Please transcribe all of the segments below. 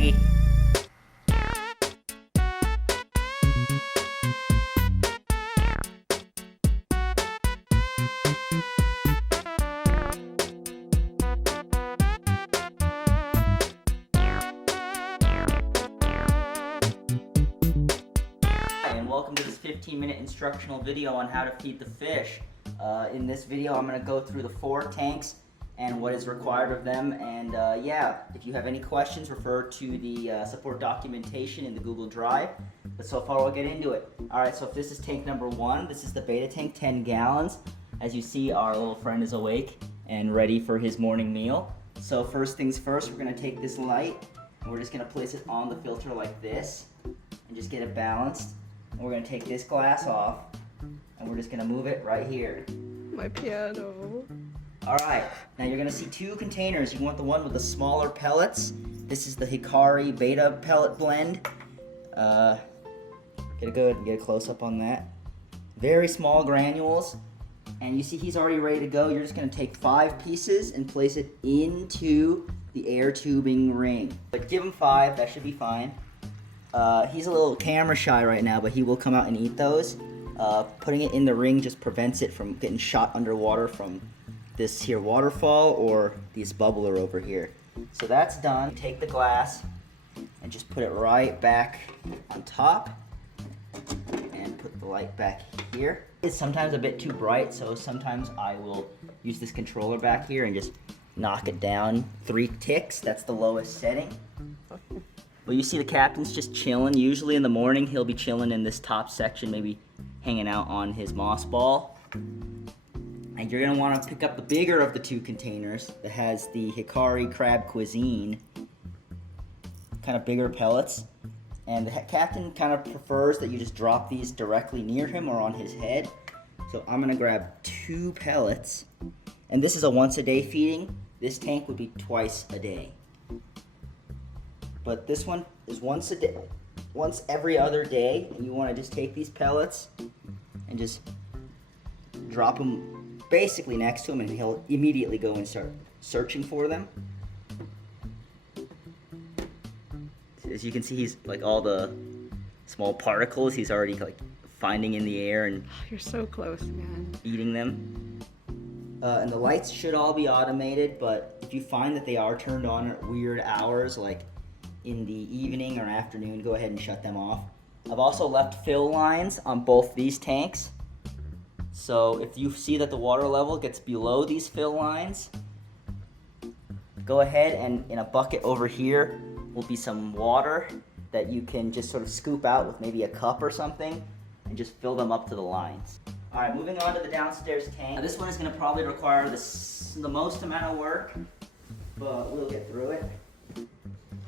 Maggie. And welcome to this 15-minute instructional video on how to feed the fish. In this video I'm going to go through the 4 tanks and what is required of them, and yeah, if you have any questions, refer to the support documentation in the Google Drive. But so far we'll get into it. Alright, so if this is tank number 1, this is the beta tank, 10 gallons. As you see, our little friend is awake and ready for his morning meal. So first things first, we're going to take this light and we're just going to place it on the filter like this and just get it balanced. And we're going to take this glass off and we're just going to move it right here. My piano. Alright, now you're going to see 2 containers. You want the one with the smaller pellets. This is the Hikari Beta Pellet Blend. Get a close up on that. Very small granules. And you see he's already ready to go. You're just going to take 5 pieces and place it into the air tubing ring. But give him 5, that should be fine. He's a little camera shy right now, but he will come out and eat those. Putting it in the ring just prevents it from getting shot underwater from this here waterfall or this bubbler over here. So that's done. Take the glass and just put it right back on top and put the light back here. It's sometimes a bit too bright, so sometimes I will use this controller back here and just knock it down 3 ticks. That's the lowest setting. Well, you see the captain's just chilling. Usually in the morning he'll be chilling in this top section, maybe hanging out on his moss ball. And you're going to want to pick up the bigger of the 2 containers that has the Hikari Crab Cuisine, kind of bigger pellets. And the captain kind of prefers that you just drop these directly near him or on his head. So I'm going to grab 2 pellets. And this is a once a day feeding. This tank would be twice a day. But this one is once a day, once every other day. And you want to just take these pellets and just drop them basically next to him, and he'll immediately go and start searching for them. As you can see, he's like all the small particles he's already like finding in the air and You're so close, man. eating them. And the lights should all be automated, but if you find that they are turned on at weird hours, like in the evening or afternoon, go ahead and shut them off. I've also left fill lines on both these tanks. So if you see that the water level gets below these fill lines, go ahead and in a bucket over here will be some water that you can just sort of scoop out with maybe a cup or something and just fill them up to the lines. Alright, moving on to the downstairs tank. Now, this one is going to probably require the most amount of work, but we'll get through it.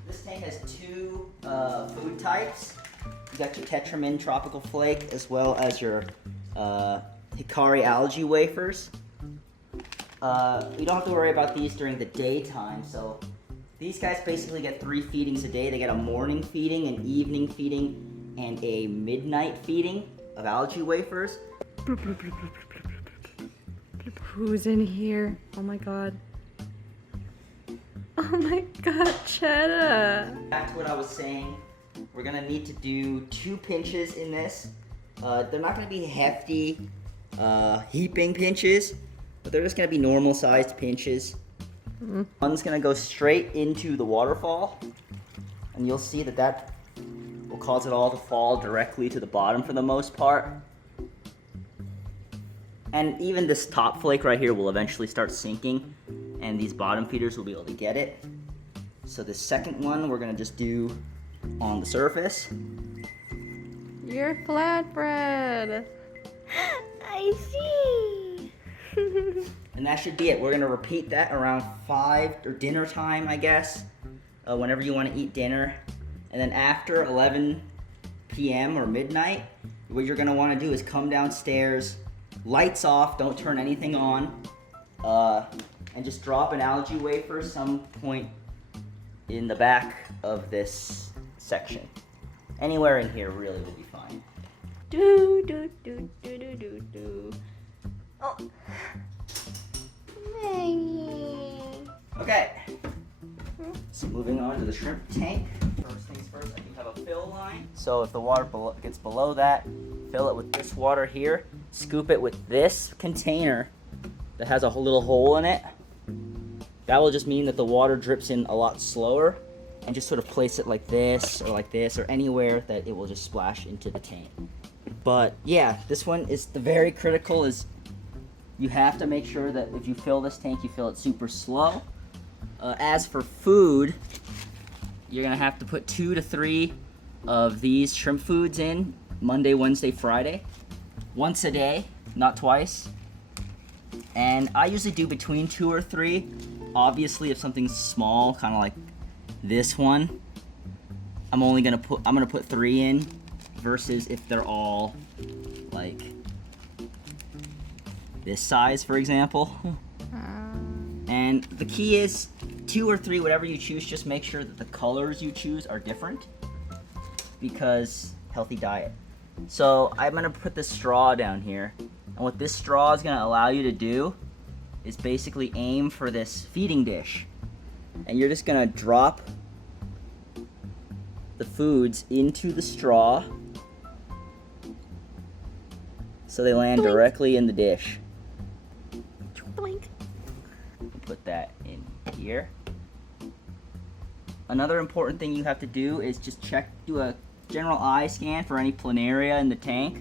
This tank has 2 food types. You got your Tetramin Tropical Flake as well as your Hikari algae wafers. You don't have to worry about these during the daytime. So these guys basically get 3 feedings a day. They get a morning feeding, an evening feeding, and a midnight feeding of algae wafers. Who's in here? Oh my god. Oh my god, Cheddar. Back to what I was saying. We're gonna need to do 2 pinches in this. They're not gonna be hefty, heaping pinches, but they're just gonna be normal sized pinches. One's gonna go straight into the waterfall, and you'll see that that will cause it all to fall directly to the bottom for the most part. And even this top flake right here will eventually start sinking, and these bottom feeders will be able to get it. So the second one we're gonna just do on the surface. You're flatbread. I see. And that should be it. We're going to repeat that around 5 or dinner time, I guess, whenever you want to eat dinner. And then after 11 p.m. or midnight, what you're going to want to do is come downstairs, lights off, don't turn anything on, and just drop an algae wafer some point in the back of this section. Anywhere in here really will be fine. Do do do do do do do. Oh, Maggie. Okay. So moving on to the shrimp tank. First things first, I do have a fill line. So if the water gets below that, fill it with this water here. Scoop it with this container that has a little hole in it. That will just mean that the water drips in a lot slower. And just sort of place it like this or anywhere that it will just splash into the tank. But yeah, this one is the very critical is you have to make sure that if you fill this tank, you fill it super slow. As for food, you're gonna have to put 2 to 3 of these shrimp foods in Monday, Wednesday, Friday. Once a day, not twice. And I usually do between 2 or 3. Obviously, if something's small, kind of like this one, I'm gonna put 3 in, versus if they're all like this size, for example. And the key is 2 or 3, whatever you choose, just make sure that the colors you choose are different, because healthy diet. So I'm gonna put this straw down here, and what this straw is gonna allow you to do is basically aim for this feeding dish, and you're just gonna drop the foods into the straw so they land directly in the dish. Blink. Put that in here. Another important thing you have to do is just do a general eye scan for any planaria in the tank.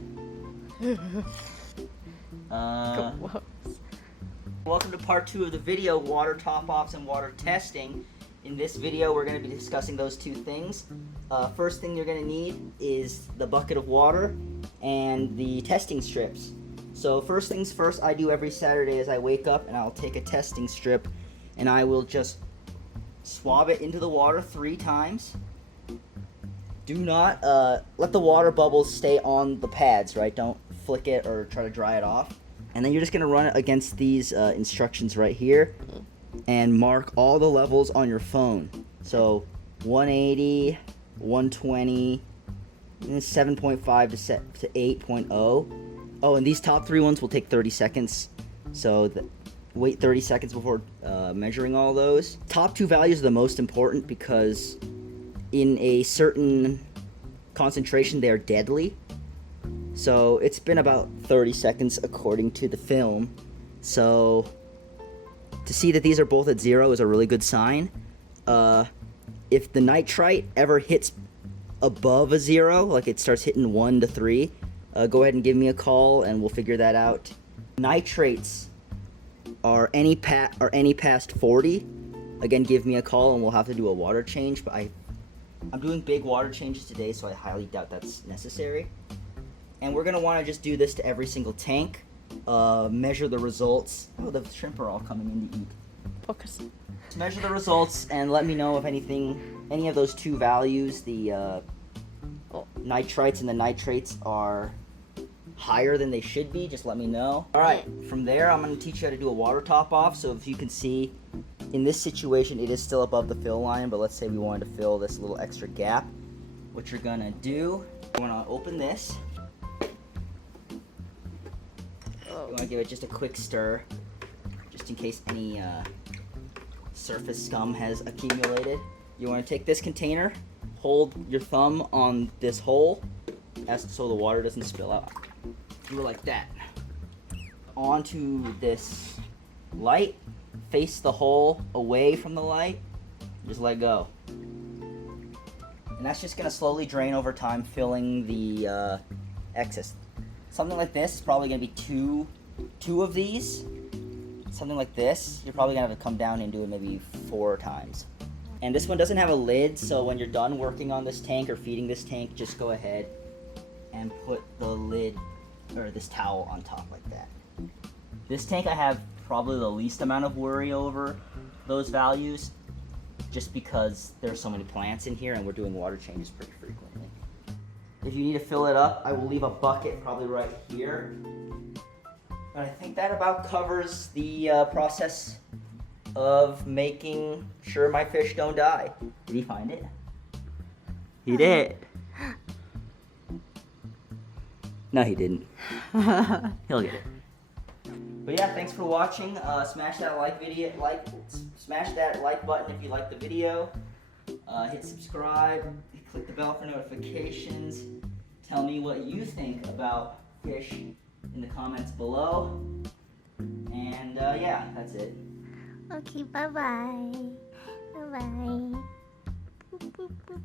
Welcome to part 2 of the video, water top-offs and water testing. In this video, we're going to be discussing those 2 things. First thing you're going to need is the bucket of water and the testing strips. So first things first, I do every Saturday is I wake up and I'll take a testing strip and I will just swab it into the water 3 times. Do not let the water bubbles stay on the pads, right? Don't flick it or try to dry it off. And then you're just going to run it against these instructions right here and mark all the levels on your phone. So 180, 120, 7.5 to 8.0. Oh, and these top 3 ones will take 30 seconds. So wait 30 seconds before measuring all those. Top 2 values are the most important because in a certain concentration, they are deadly. So it's been about 30 seconds according to the film. So to see that these are both at 0 is a really good sign. If the nitrite ever hits above a 0, like it starts hitting 1 to 3, go ahead and give me a call and we'll figure that out. Nitrates are any past 40. Again, give me a call and we'll have to do a water change, but I'm doing big water changes today, so I highly doubt that's necessary. And we're gonna wanna just do this to every single tank. Measure the results. Oh, the shrimp are all coming in to eat. Focus. Measure the results and let me know if any of those 2 values, the nitrites and the nitrates, are higher than they should be. Just let me know. Alright, from there I'm going to teach you how to do a water top off. So if you can see, in this situation it is still above the fill line, but let's say we wanted to fill this little extra gap. What you're going to do, you want to open this. You want to give it just a quick stir, just in case any surface scum has accumulated. You want to take this container, hold your thumb on this hole so the water doesn't spill out. Do it like that. Onto this light, face the hole away from the light, just let go. And that's just going to slowly drain over time, filling the excess. Something like this is probably going to be two of these. Something like this, you're probably going to have to come down and do it maybe 4 times. And this one doesn't have a lid, so when you're done working on this tank or feeding this tank, just go ahead and put the lid or this towel on top like that. This tank I have probably the least amount of worry over those values, just because there's so many plants in here and we're doing water changes pretty frequently. If you need to fill it up, I will leave a bucket probably right here. And I think that about covers the process of making sure my fish don't die. Did he find it? He did. No, he didn't. He'll get it. But But yeah, thanks for watching. Smash that smash that like button if you like the video. Hit subscribe. Click the bell for notifications. Tell me what you think about fish in the comments below. And yeah, that's it. Okay, bye-bye. Bye-bye. Boop, boop, boop.